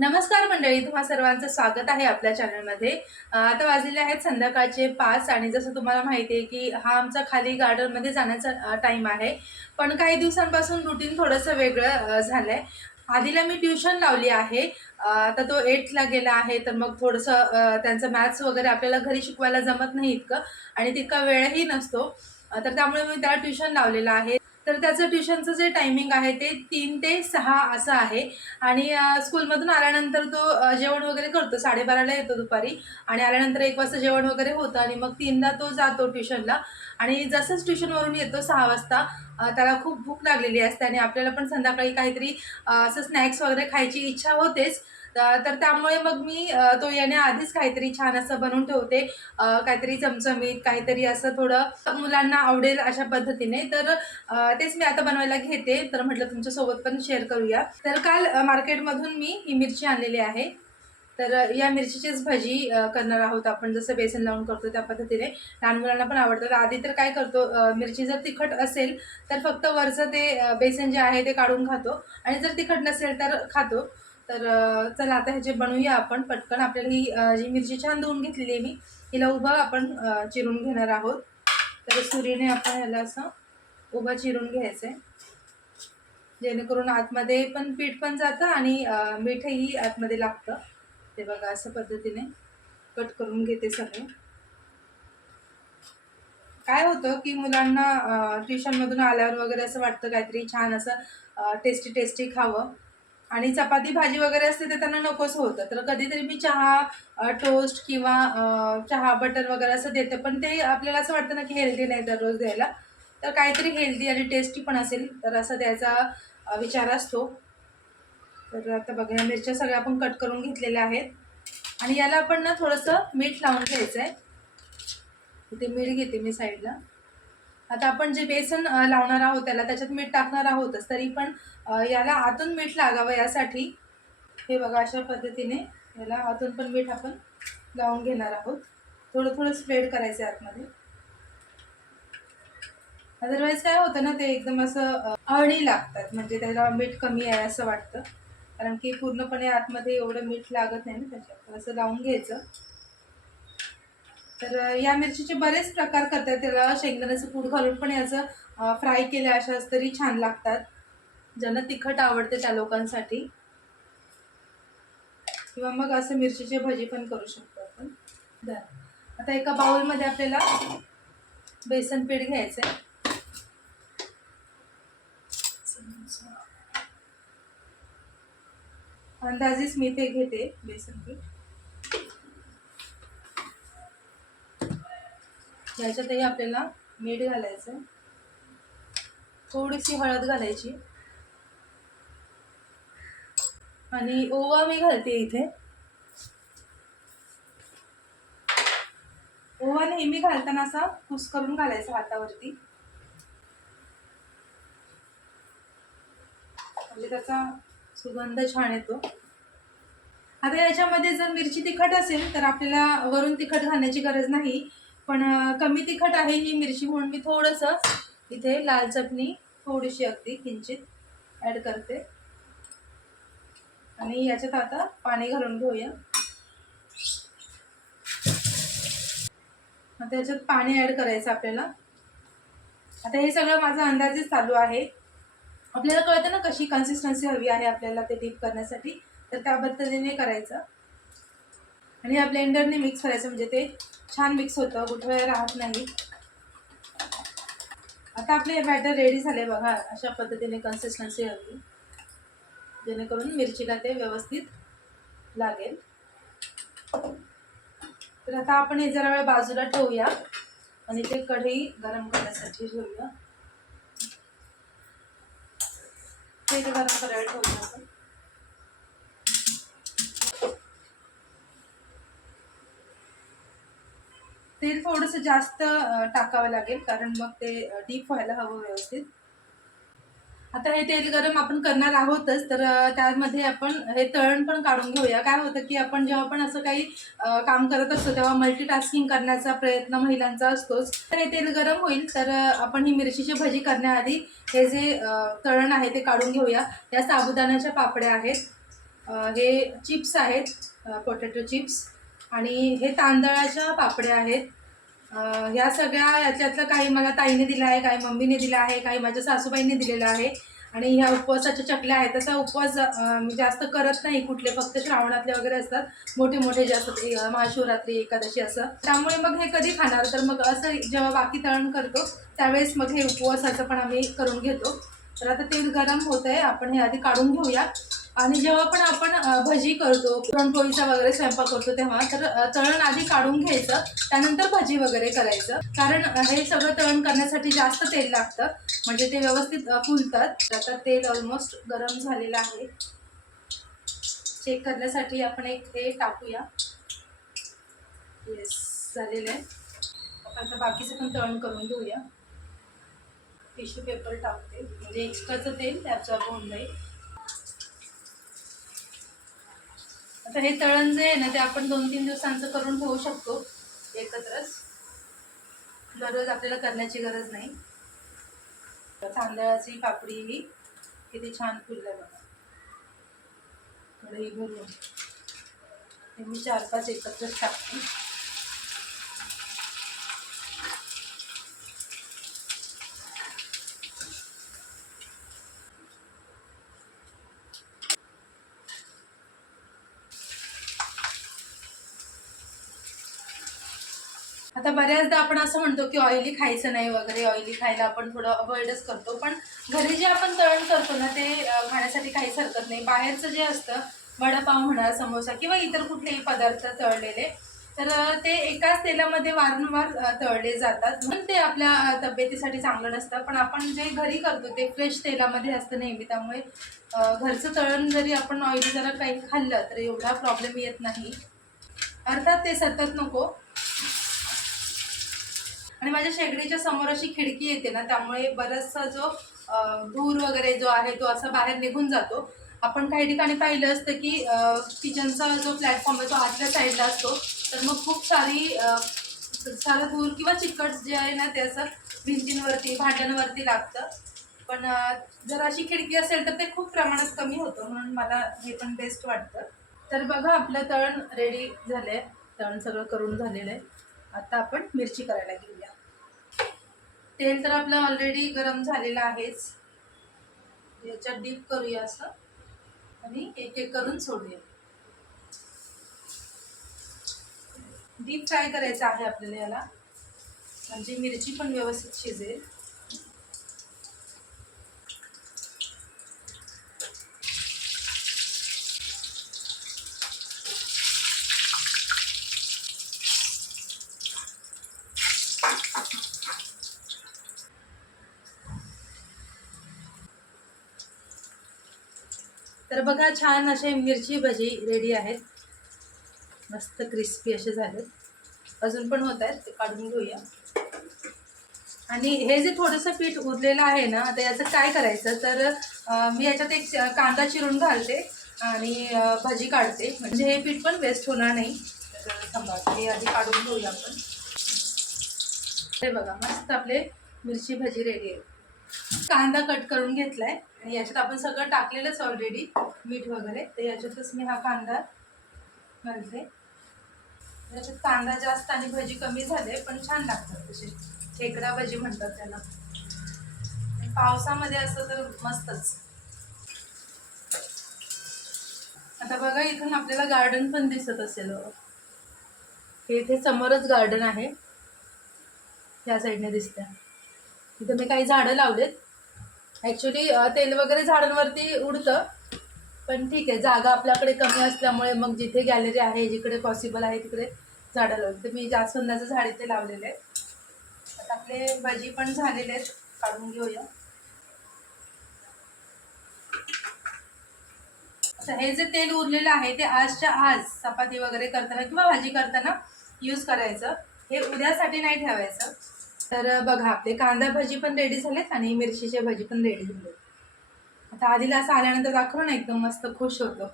नमस्कार मंडळी तुम्हा सर्वांचं स्वागत आहे आपल्या चॅनलमध्ये आता वाजलेले आहेत संध्याकाळचे पाच आणि जसं तुम्हाला माहिती आहे की हा आमचा खाली गार्डनमध्ये जाण्याचा टाईम आहे. पण काही दिवसांपासून रुटीन थोडंसं वेगळं झालं आहे आधीला मी ट्युशन लावली आहे. आता तो एटला गेला आहे तर मग थोडंसं त्यांचं मॅथ्स वगैरे आपल्याला घरी शिकवायला जमत नाही इतकं आणि तितका वेळही नसतो. तर त्यामुळे मी त्याला ट्युशन लावलेलं आहे. तर त्याचं ट्युशनचं जे टायमिंग आहे ते तीन ते सहा असं आहे. आणि स्कूलमधून आल्यानंतर तो जेवण वगैरे करतो. साडेबाराला येतो दुपारी. आणि आल्यानंतर एक वाजता जेवण वगैरे होतं आणि मग तीनदा तो जातो ट्युशनला. आणि जसंच ट्युशनवरून येतो सहा वाजता त्याला खूप भूक लागलेली असते आणि आपल्याला पण संध्याकाळी काहीतरी असं स्नॅक्स वगैरे खायची इच्छा होतेच. तर त्यामुळे मग मी तो येण्याआधीच काहीतरी छान असं बनवून ठेवते. काहीतरी चमचमीत काहीतरी असं थोडं मुलांना आवडेल अशा पद्धतीने. तर तेच मी आता बनवायला घेते. तर म्हटलं तुमच्यासोबत पण शेअर करूया. तर काल मार्केटमधून मी ही मिरची आणलेली आहे. तर या मिरचीचीच भजी करणार आहोत आपण. जसं बेसन लावून करतो त्या पद्धतीने. लहान मुलांना पण आवडतं. आधी तर काय करतो मिरची जर तिखट असेल तर फक्त वरचं ते बेसन जे आहे ते काढून खातो. आणि जर तिखट नसेल तर खातो. तर चला आता ह्याचे बनवूया आपण पटकन आपल्याला ही जी मिरची छान धुवून घेतलेली आहे मी हिला उभं आपण चिरून घेणार आहोत. तर सुरीने आपण ह्याला असं उभं चिरून घ्यायचं आहे जेणेकरून आतमध्ये पण पीठ पण जातं आणि मीठही आतमध्ये लागतं. ते बघा अशा पद्धतीने कट करून घेते सगळे. काय होतं की मुलांना ट्युशनमधून आल्यावर वगैरे असं वाटतं काहीतरी छान असं टेस्टी टेस्टी खावं. आणि चपाती भाजी वगैरे असते तर त्यांना नकोच होतं. तर कधीतरी मी चहा टोस्ट किंवा चहा बटर वगैरे असं देते. पण ते आपल्याला असं वाटतं ना की हेल्दी नाही दररोज द्यायला. तर काहीतरी हेल्दी आणि टेस्टी पण असेल तर असं द्यायचा विचार असतो. तर आता बघा मिरच्या सगळ्या आपण कट करून घेतलेल्या आहेत. आणि याला आपण ना थोडंसं मीठ लावून घ्यायचं आहे इथे मीठ घेते मी साईडला. आता आपण जे बेसन लावणार आहोत त्याला त्याच्यात मीठ टाकणार आहोतच. तरी पण याला आतून मीठ लागावं यासाठी. हे बघा अशा पद्धतीने याला आतून पण मीठ आपण लावून घेणार आहोत. थोडं थोडं स्प्रेड करायचं आहे आतमध्ये. अदरवाईज काय होतं ना ते एकदम असं अळणी लागतात. म्हणजे त्याला मीठ कमी आहे असं वाटतं. कारण की पूर्णपणे आतमध्ये एवढं मीठ लागत नाही ना त्याच्यात. असं लावून घ्यायचं. तर या मिरचीचे बरेच प्रकार करतात त्याला. शेंगदाण्याचं पूड घालून पण याचं फ्राय केल्या अशा तरी छान लागतात. ज्यांना तिखट आवडते त्या लोकांसाठी. किंवा मग असं मिरचीची भजी पण करू शकतो आपण. आता एका बाउलमध्ये आपल्याला बेसन पीठ घ्यायचं आहे अंदाजेच मी ते घेते बेसन पीठ. याच्यातही आपल्याला मीठ घालायचं. थोडीशी हळद घालायची. आणि ओवा मी घालते इथे. ओवा नेहमी घालताना असा कुस करून घालायचा हातावरती. म्हणजे त्याचा सुगंध छान येतो. आता याच्यामध्ये जर मिरची तिखट असेल तर आपल्याला वरून तिखट घालण्याची गरज नाही. पण कमी तिखट आहे ही मिरची म्हणून मी थोडंसं इथे लाल चटणी थोडीशी अगदी किंचित ॲड करते. आणि याच्यात आता पाणी घालून घेऊया. आता याच्यात पाणी ॲड करायचं आपल्याला. आता हे सगळं माझा अंदाजेच चालू आहे. आपल्याला कळतं ना कशी कन्सिस्टन्सी हवी आहे आपल्याला ते डीप करण्यासाठी. तर त्या पद्धतीने करायचं. आणि या ब्लेंडरने मिक्स करायचं. म्हणजे ते छान मिक्स होतं. गुठळ्या राहत नाही. आता आपले बॅटर रेडी झाले बघा. अशा पद्धतीने कन्सिस्टन्सी हवी. जेणेकरून मिरचीला ते व्यवस्थित लागेल. तर आता आपण हे जरा वेळ बाजूला ठेवूया. आणि ते कढई गरम करण्यासाठी ठेवूया. ते गरम करायला ठेवलं आपण तेल थोडंसं जास्त टाकावं लागेल कारण मग ते डीप व्हायला हवं व्यवस्थित. आता हे तेल गरम आपण करणार आहोतच तर त्यामध्ये आपण हे तळण पण काढून घेऊया. काय होतं की आपण जेव्हा पण असं काही काम करत असतो तेव्हा मल्टीटास्किंग करण्याचा प्रयत्न महिलांचा असतोच. तर हे तेल गरम होईल तर आपण ही मिरचीची भजी करण्याआधी हे जे तळण आहे ते काढून घेऊया. या साबुदाण्याच्या पापड्या आहेत. हे चिप्स आहेत पोटॅटो चिप्स आणि हे तांदळाच्या पापड्या आहेत. ह्या सगळ्या याच्यातलं काही मला ताईने दिलं आहे काही मम्मीने दिलं आहे काही माझ्या सासूबाईंनी दिलेलं आहे. आणि ह्या उपवासाच्या चकल्या आहेत. तसा उपवास मी जास्त करत नाही कुठले. फक्त श्रावणातले वगैरे असतात. मोठे मोठे जे असतात महाशिवरात्री एकादशी असं. त्यामुळे मग हे कधी खाणार? तर मग असं जेव्हा बाकी तळण करतो त्यावेळेस मग हे उपवासाचं पण आम्ही करून घेतो. तर आता तेल गरम होत आहे आपण हे आधी काढून घेऊया. आणि जेव्हा पण आपण भजी करतो पुरणपोळीचा वगैरे स्वयंपाक करतो तेव्हा तर तळण आधी काढून घ्यायचं त्यानंतर भजी वगैरे करायचं. कारण हे सगळं तळण करण्यासाठी जास्त तेल लागतं म्हणजे ते व्यवस्थित फुलतात. आता तेल ऑलमोस्ट गरम झालेलं आहे. चेक करण्यासाठी आपण एक हे टाकूया. येस झालेलं आहे. आपण आता बाकीचं पण तळण करून घेऊया. टिश्यू पेपर टाकते. म्हणजे एक्स्ट्राचं तेल त्याचं होऊन जाईल. आता हे तळण जे आहे ना ते आपण दोन तीन दिवसांचं करून ठेवू शकतो एकत्रच. दररोज आपल्याला करण्याची गरज नाही. तांदळाची पापडी ही किती छान फुललं बघा. कढई भरून. हे मी चार पाच एकत्रच टाकते. आता बऱ्याचदा आपण असं म्हणतो की ऑइली खायचं नाही वगैरे ऑइली खायला आपण थोडं अवॉइडच करतो. पण घरी जे आपण तळण करतो ना ते खाण्यासाठी काहीच हरकत नाही. बाहेरचं जे असतं वडापाव म्हणा समोसा किंवा इतर कुठलेही पदार्थ तळलेले तर ते एकाच तेलामध्ये वारंवार तळले जातात. म्हणून ते आपल्या तब्येतीसाठी चांगलं नसतं. पण आपण जे घरी करतो ते फ्रेश तेलामध्ये असतं नेहमी. त्यामुळे घरचं तळण जरी आपण ऑइली जरा काही खाल्लं तर एवढा प्रॉब्लेम येत नाही. अर्थात ते सतत नको. आणि माझ्या शेगडीच्या समोर अशी खिडकी येते ना त्यामुळे बराचसा जो धूर वगैरे जो आहे तो असा बाहेर निघून जातो. आपण काही ठिकाणी पाहिलं असतं की किचनचा जो प्लॅटफॉर्म आहे तो आतल्या साईडला असतो. तर मग खूप सारी सारं धूर किंवा चिकट जे आहे ना ते असं भिंतींवरती भांड्यांवरती लागतं. पण जर अशी खिडकी असेल तर ते खूप प्रमाणात कमी होतं म्हणून मला हे पण बेस्ट वाटतं. तर बघा आपलं तळण रेडी झालं आहे तळण सगळं करून झालेलं आहे. आता आपण मिरची करायला घेऊया. तेल तर आपलं ऑलरेडी गरम झालेलं आहेच. याच्यात डीप करूया असं. आणि एक एक करून सोडूया. डीप फ्राय करायचं आहे आपल्याला याला. म्हणजे मिरची पण व्यवस्थित शिजेल. तर बघा छान असे मिरची भजी रेडी आहेत. मस्त क्रिस्पी असे झालेत. अजून पण होत आहेत ते काढून घेऊया. आणि हे जे थोडंसं पीठ उरलेलं आहे ना आता याचं काय करायचं? तर मी याच्यात एक कांदा चिरून घालते आणि भाजी काढते. म्हणजे हे पीठ पण वेस्ट होणार नाही. तर थांबा हे आधी काढून घेऊया आपण. हे बघा मस्त आपले मिरची भजी रेडी आहे कांदा कट करून घेतलाय. आणि याच्यात आपण सगळं टाकलेलंच ऑलरेडी मीठ वगैरे. तर याच्यातच मी हा कांदा घालते. याच्यात कांदा जास्त आणि भजी कमी झाले पण छान लागतात तसे खेकडा भजी म्हणतात त्याला. पावसामध्ये असं तर मस्तच. आता बघा इथून आपल्याला गार्डन पण दिसत असेल. हे इथे समोरच गार्डन आहे. त्या साईडने दिसतं इथं मी काही झाडं लावलेत. ॲक्च्युली तेल वगैरे झाडांवरती उडतं. पण ठीक आहे जागा आपल्याकडे कमी असल्यामुळे मग जिथे गॅलरी आहे जिकडे पॉसिबल आहे तिकडे झाडं लावली तर मी जास्वंदाचं झाड इथे लावलेलं आहे आता आपले भाजी पण झालेले आहेत. काढून घेऊया. हे जे तेल उरलेलं आहे ते आजच्या आज चपाती वगैरे करताना किंवा भाजी करताना यूज करायचं. हे उद्यासाठी नाही ठेवायचं. तर बघा आपले कांदा भाजी पण रेडी झालेत आणि मिरचीचे भाजी पण रेडी झाले आता आधीला असं आल्यानंतर दाखवलं ना एकदम मस्त खुश होतो.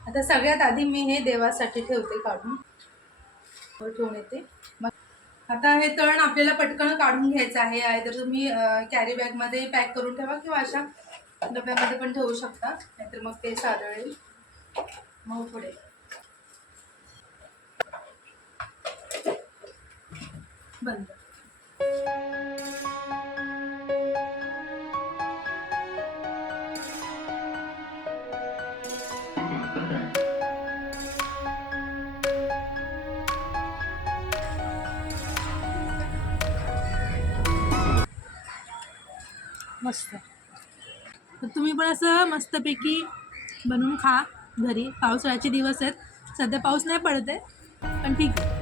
आता सगळ्यात आधी मी हे देवासाठी ठेवते काढून. ठेवून येते. मग आता हे तळण आपल्याला पटकन काढून घ्यायचं आहे. आयदर तुम्ही कॅरी बॅगमध्ये पॅक करून ठेवा किंवा अशा डब्यामध्ये पण ठेवू शकता. नाहीतर मग ते सादळेल. मग पुढे. बंद. मस्त. तर तुम्ही पण असं मस्तपैकी बनवून खा घरी. पावसाळ्याचे दिवस आहेत. सध्या पाऊस नाही पडत आहे पण ठीक आहे.